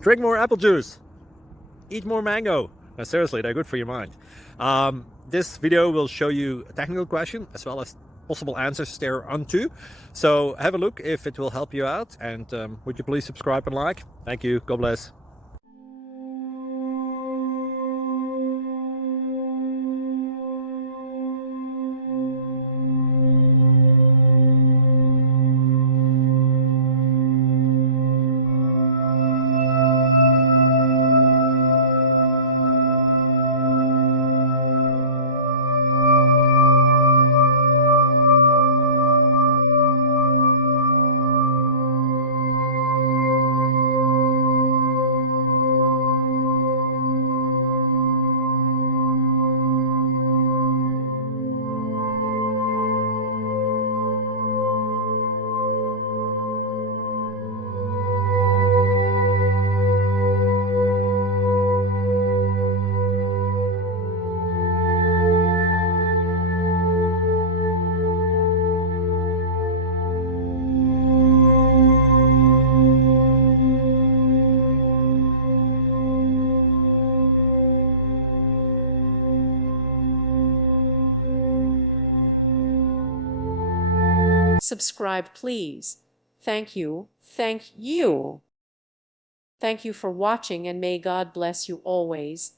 Drink more apple juice. Eat more mango. No, seriously, they're good for your mind. This video will show you a technical question as well as possible answers thereunto. So have a look if it will help you out, and would you please subscribe and like? Thank you. God bless. Subscribe, please. Thank you. Thank you. Thank you for watching, and may God bless you always.